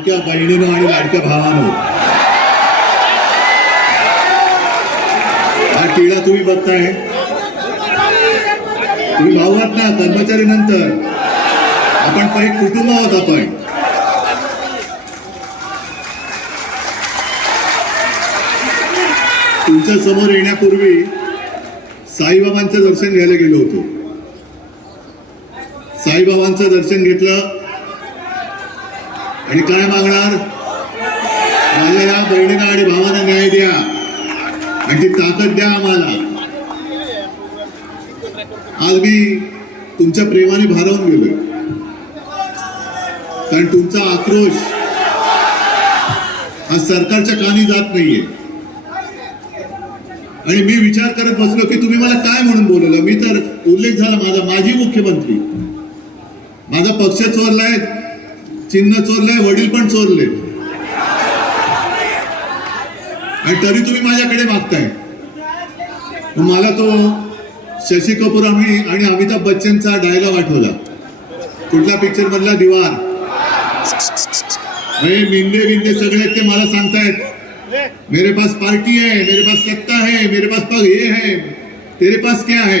लाडक्या बहिणीनं आणि लाडक्या भावानं, हा टिळा तुम्ही बघताय. तुम्ही भाऊ आहात ना, कर्मचारी नंतर आपण पहिले कुटुंब आहोत. आपण तुमच्या समोर येण्यापूर्वी साईबाबांचं दर्शन घ्यायला गेलो होतो. साईबाबांचं दर्शन घेतलं आणि काय मागणार, माझ्या या बहिणींना आणि भावांना न्याय द्या आणि ती ताकद द्या आम्हाला. आज मी तुमच्या प्रेमाने भारावून गेलोय, कारण तुमचा आक्रोश हा सरकारच्या कानी जात नाहीये. आणि मी विचार करत बसलो की तुम्ही मला काय म्हणून बोलवलं. मी तर उल्लेख झाला माझा, माजी मुख्यमंत्री, माझा पक्ष चोरलाय, चिन्ह चोरलंय, वडील पण चोरले, आणि तरी तुम्ही माझ्याकडे मागताय. मला तो शशी कपूर आणि अमिताभ बच्चनचा डायलॉग आठवला. कुठल्या पिक्चर मधला, दीवार. मिंदे बिंदे सगळे ते मला सांगतायत, मेरे पास पार्टी है, मेरे पास सत्ता है, मेरे पास पग ये है, तेरे पास क्या है.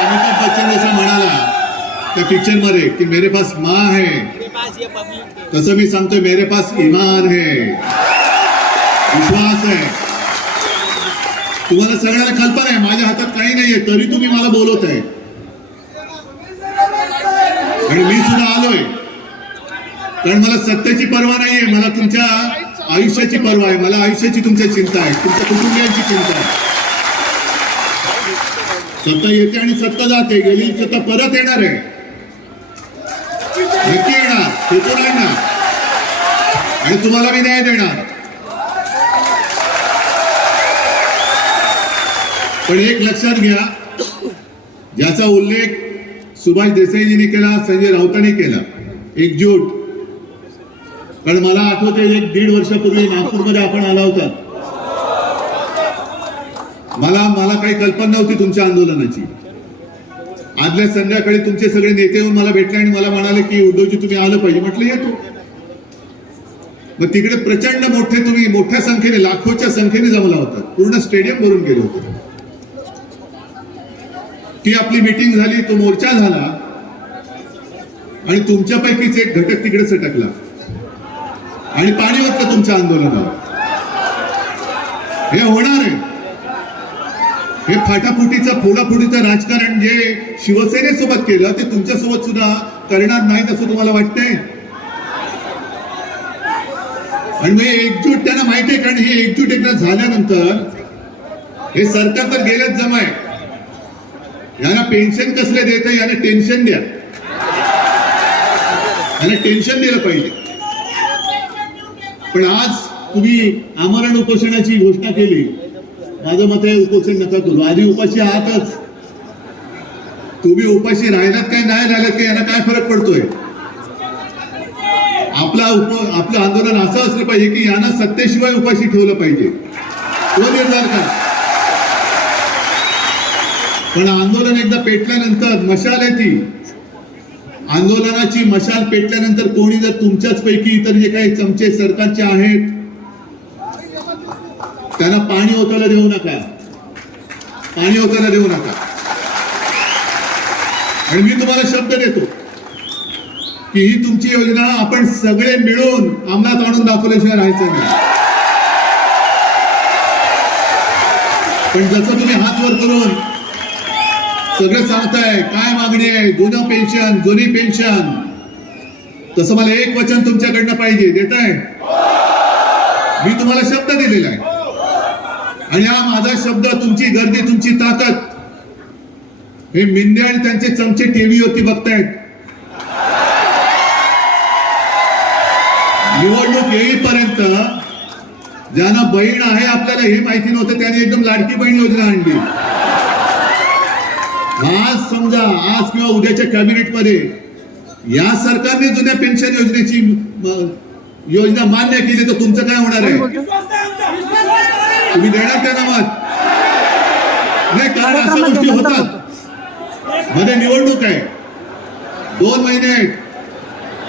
अमिताभ बच्चन जसं म्हणाला त्या पिक्चर मध्ये की मेरे पास माँ है, तसं मी सांगतोय मेरे पास ईमान है, विश्वास है. तुम्हाला सगळ्यांना कल्पना आहे माझ्या हातात काही नाहीये, तरी तुम्ही मला बोलवत आहे. आणि मी सुद्धा आलोय कारण मला सत्तेची पर्वा नाहीये, मला तुमच्या आयुष्याची पर्वा आहे. मला आयुष्याची तुमच्या चिंता आहे, तुमच्या कुटुंबियांची चिंता आहे. सत्ता येते आणि सत्ता जाते, गेली सत्ता परत येणार आहे, नक्की येणार, होतो नाही ना. आणि तुम्हाला मी न्याय देणार. पण एक लक्षात घ्या, ज्याचा उल्लेख सुभाष देसाईजींनी केला, संजय राऊतांनी केला, एकजूट. कारण मला आठवते 1-1.5 वर्षापूर्वी नागपूरमध्ये आपण आला होता. मला काही कल्पना नव्हती तुमच्या आंदोलनाची. आदल्या संध्याकाळी तुमचे सगळे नेते येऊन मला भेटले आणि मला म्हणाले की उद्धवजी तुम्ही आलं पाहिजे. म्हटलं येतो. मग तिकडे प्रचंड मोठे, तुम्ही मोठ्या संख्येने, लाखोच्या संख्येने जमला होता, पूर्ण स्टेडियम भरून गेलं होतं. ती आपली मीटिंग झाली, तो मोर्चा झाला आणि तुमच्यापैकीच एक घटक तिकडे सटकला आणि पाणी ओतलं तुमच्या आंदोलनावर. हे होणार आहे. हे फाटाफुटीचं, फोडाफुटीचं राजकारण जे शिवसेनेसोबत केलं ते तुमच्यासोबत सुद्धा करणार नाहीत असं तुम्हाला वाटतंय. आणि मग एकजूट त्यांना माहिती आहे, कारण हे एकजूट एकदा झाल्यानंतर हे सरकार तर गेल्याच जमाय. यांना पेन्शन कसले देत, यांना टेन्शन द्या, यांना टेन्शन दिलं पाहिजे. पण आज तुम्ही आमरण उपोषणाची घोषणा केली. माझं मत आहे उपोषण नका करू. आधी उपाशी आहातच. तुम्ही उपाशी राहिलात काय नाही राहिलात काय यांना काय फरक पडतोय. आपलं आंदोलन असं असलं पाहिजे की यांना सत्तेशिवाय उपाशी ठेवलं पाहिजे, तो निर्धार करा. पण आंदोलन एकदा पेटल्यानंतर मशाल आहे, ती आंदोलनाची मशाल पेटल्यानंतर कोणी जर तुमच्याच पैकी इतर जे काही चमचे सरकारचे आहेत त्यांना पाणी ओतायला देऊ नका, पाणी ओतायला देऊ नका. आणि मी तुम्हाला शब्द देतो की ही तुमची योजना आपण सगळे मिळून अंमलात आणून दाखवल्याशिवाय राहायचं नाही. पण जसं तुम्ही हात वर करून सगळं सांगताय काय मागणी आहे, जुनं पेन्शन, जुनी पेन्शन, तसं मला एक वचन तुमच्याकडनं पाहिजे. देताय? मी तुम्हाला शब्द दिलेला आहे आणि हा माझा शब्द, तुमची गर्दी, तुमची ताकद हे मिंदे आणि त्यांचे चमचे टीव्हीवरती बघतायत. निवडणूक येईपर्यंत ज्यांना बहीण आहे आपल्याला हे माहिती नव्हतं त्यांनी एकदम लाडकी बहीण योजना आणली. आज समजा, आज किंवा उद्याच्या कॅबिनेटमध्ये या सरकारने जुन्या पेन्शन योजनेची योजना मान्य केली तर तुमचं काय होणार आहे? तुम्ही देणार त्या नावात नाही, कारण अशा गोष्टी होतात. मध्ये निवडणूक आहे, 2 महिने आहेत.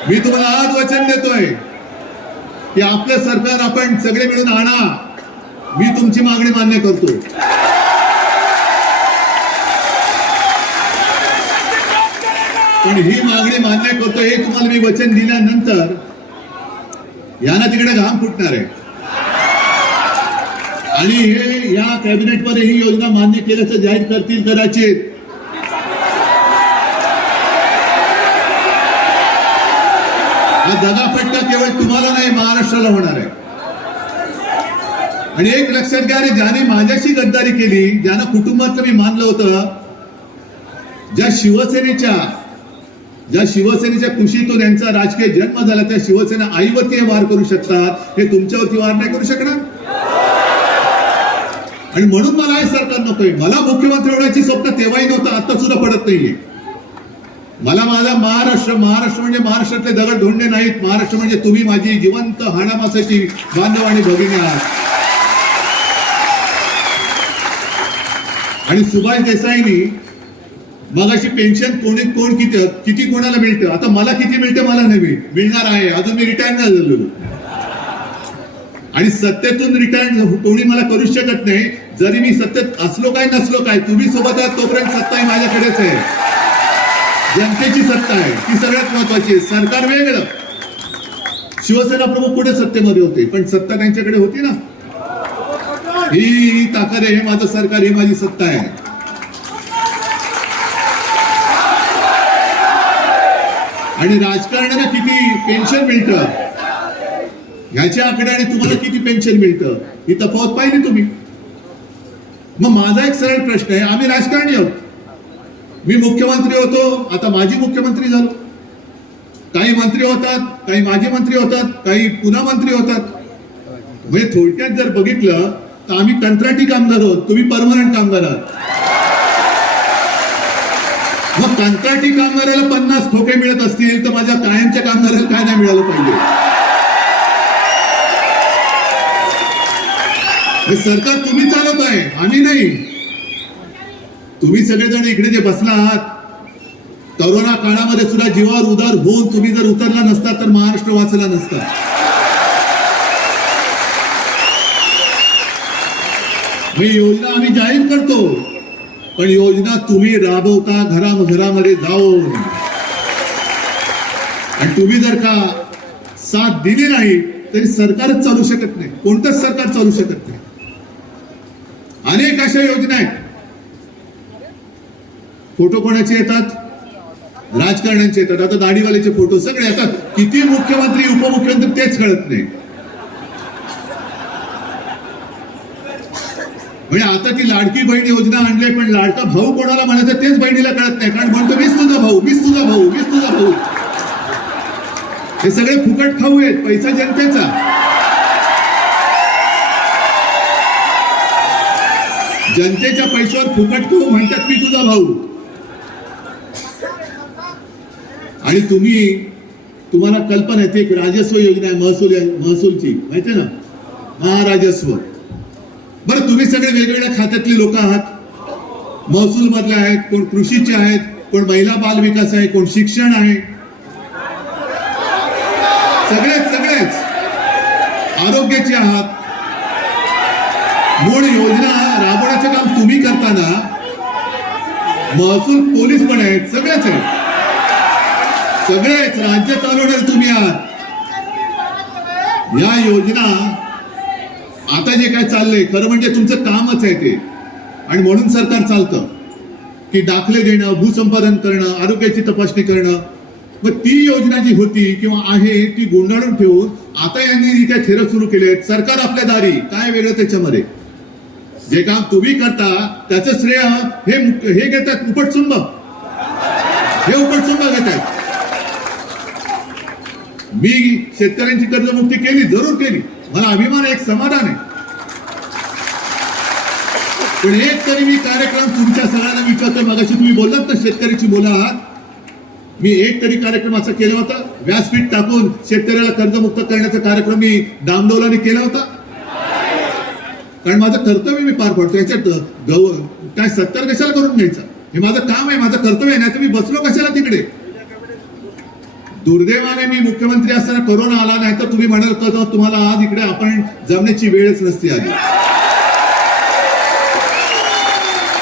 मी तुम्हाला आज वचन देतोय की आपलं सरकार आपण सगळे मिळून आणा. मी तुमची मागणी मान्य करतो. पण ही मागणी मान्य करतो हे तुम्हाला मी वचन दिल्यानंतर यांना तिकडे घाम फुटणार आहे आणि हे या कॅबिनेटमध्ये ही योजना मान्य केल्याचं जाहीर करतील कदाचित. हा दगाफटका केवळ तुम्हाला नाही महाराष्ट्राला होणार आहे. आणि एक लक्षात घ्या, ज्याने माझ्याशी गद्दारी केली, ज्यांना कुटुंबातलं मी मानलं होतं, ज्या शिवसेनेच्या कुशीतून यांचा राजकीय जन्म झाला, त्या शिवसेना आईवरती हे वार करू शकतात, हे तुमच्यावरती वार नाही करू शकणार. आणि म्हणून मला हे सरकार नकोय. मला मुख्यमंत्री होण्याची स्वप्न तेव्हाही नव्हतं, आता सुद्धा पडत नाहीये. मला माझा महाराष्ट्र म्हणजे महाराष्ट्रातले दगड धोंडे नाहीत. महाराष्ट्र म्हणजे तुम्ही माझी जिवंत हाडामासाची बांधव आणि भगिनी आहात. आणि सुभाष देसाईंनी मगाशी पेन्शन कोण किती कोणाला मिळतं, आता मला किती मिळतं मला नाही मिळणार आहे. अजून मी रिटायर नाही झालेलो आणि सत्तेतून रिटायर कोणी मला करू शकत नाही. जरी मी सत्तेत असलो काय नसलो काय, तुम्ही सोबत आहात तोपर्यंत सत्ता ही माझ्याकडेच आहे. जनतेची सत्ता आहे, ती सगळ्यात महत्वाची आहे. सरकार वेगळं, शिवसेना प्रमुख कुठे सत्तेमध्ये होते, पण सत्ता त्यांच्याकडे होती ना. ही ताकद आहे, हे माझं सरकार, ही माझी सत्ता आहे. आणि राजकारणाला किती पेन्शन मिळतं ह्याच्या आकड्याने तुम्हाला किती पेन्शन मिळतं ही तफावत पाहिली तुम्ही. मग माझा एक सरळ प्रश्न आहे, आम्ही राजकारणी आहोत. मी मुख्यमंत्री होतो, आता माजी मुख्यमंत्री झालो. काही मंत्री होतात, काही माजी मंत्री होतात, काही पुन्हा मंत्री होतात. म्हणजे थोडक्यात जर बघितलं तर आम्ही कंत्राटी कामगार आहोत, तुम्ही परमनंट कामगार आहात. मग कंत्राटी कामगाराला 50 ठोके मिळत असतील तर माझ्या कायमच्या कामगाराला काय नाही मिळालं पाहिजे. हे सरकार तुम्ही चालवत आहे, आम्ही नाही. तुम्ही सगळेजण इकडे जे बसला आहात, करोना काळामध्ये सुद्धा जीवावर उदार होऊन तुम्ही जर उतरला नसता तर महाराष्ट्र वाचला नसता. ही योजना आम्ही जाहीर करतो, पण योजना तुम्ही राबवता घरामध्ये जाऊन. आणि तुम्ही जर का साथ दिली नाही तरी सरकारच चालू शकत नाही, कोणतंच सरकार चालू शकत नाही. अनेक अशा योजना आहेत. फोटो कोणाचे येतात, राजकारण्यांचे येतात. आता दाढीवाल्याचे फोटो सगळे येतात. किती मुख्यमंत्री उपमुख्यमंत्री तेच कळत नाही. म्हणजे आता ती लाडकी बहीण योजना आणली, पण लाडका भाऊ कोणाला म्हणायचं तेच बहिणीला कळत नाही. कारण म्हणतो मीच तुझा भाऊ. हे सगळे फुकट खाऊ आहेत, पैसा जनतेचा. जनतेच्या पैशावर फुकट खाऊ म्हणतात मी तुझा भाऊ. आणि तुम्हाला कल्पना आहे, एक राजस्व योजना आहे, महसूलची, माहिती ना, महाराजस्व. बरं, तुम्ही सगळे वेगवेगळ्या खात्यातली लोक आहात. महसूल मधले आहेत, कोण कृषीचे आहेत, कोण महिला बाल विकास आहे, कोण शिक्षण आहे. सगळेच आरोग्याचे आहात. मूळ योजना राबवण्याचं काम तुम्ही करताना महसूल पोलीस पण आहेत, सगळेच राज्य चालवणारे तुम्ही आहात. या योजना आता जे काय चाललंय खरं म्हणजे तुमचं कामच आहे ते. आणि म्हणून सरकार चालतं की दाखले देणं, भूसंपादन करणं, आरोग्याची तपासणी करणं. मग ती योजना जी होती किंवा आहे ती गुंडाळून ठेवून आता यांनी जी काय थेरं सुरू केले, सरकार आपल्या दारी, काय वेगळं त्याच्यामध्ये. जे काम तुम्ही करता त्याचं श्रेय हे घेतात उपटसुंब घेतात. मी शेतकऱ्यांची कर्जमुक्ती केली, जरूर केली, मला अभिमान आहे, एक समाधान आहे. पण एक तरी मी कार्यक्रम तुमच्या सगळ्यांना विचारतो. मगाशी तुम्ही बोललात ना शेतकऱ्याची मुलं आहात, मी एक तरी कार्यक्रम असा केला होता, व्यासपीठ टाकून शेतकऱ्याला कर्जमुक्त करण्याचा कार्यक्रम मी डामडौलाने केला होता. कारण माझं कर्तव्य मी पार पडतो. याच्यात काय सत्तर कशाला करून घ्यायचं, हे माझं काम आहे, माझं कर्तव्य आहे. नाही तर मी बसलो कशाला तिकडे. दुर्दैवाने मी मुख्यमंत्री असताना कोरोना आला नाही तर तुम्ही म्हणाल तर तुम्हाला आज इकडे आपण जमण्याची वेळच नसती आली.